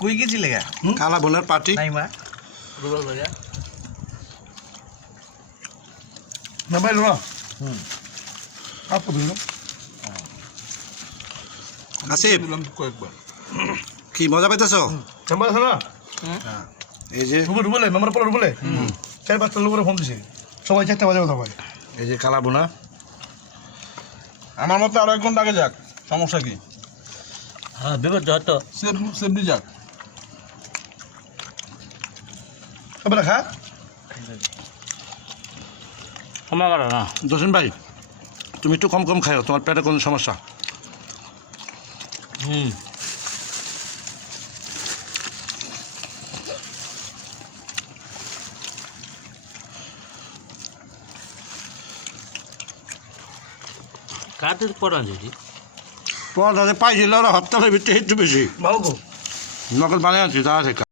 কই গেছিলে গা কালা বোনার পার্টি নাই মা রুবেল ভাইয়া না ভাই না আপু দিল আসিফ দিলাম কয়েকবার কি মজা পাইতেছ চেম্বার আছে না এই যে রুবেলে মেম্বার পড়া রুবেলে 4-5টা লোকের ফোন দিছে সবাই 4টা বাজে কথা ভাই এই যে কালা বোনা আমার মতে আরো 1 ঘন্টা আগে যাক সমস্যা কি হ্যাঁ বিপদ হতো সেফলি যাক এবার খা ক্ষমা করো না জসিম ভাই তুমি একটু কম কম খাও তোমার পেটে কোনো সমস্যা কাদের পড়া যদি পড়া পাইছিল আর হপ্তাহের ভিতরে একটু বেশি ভালো তো নকল বানিয়ে আনছি তা থেকে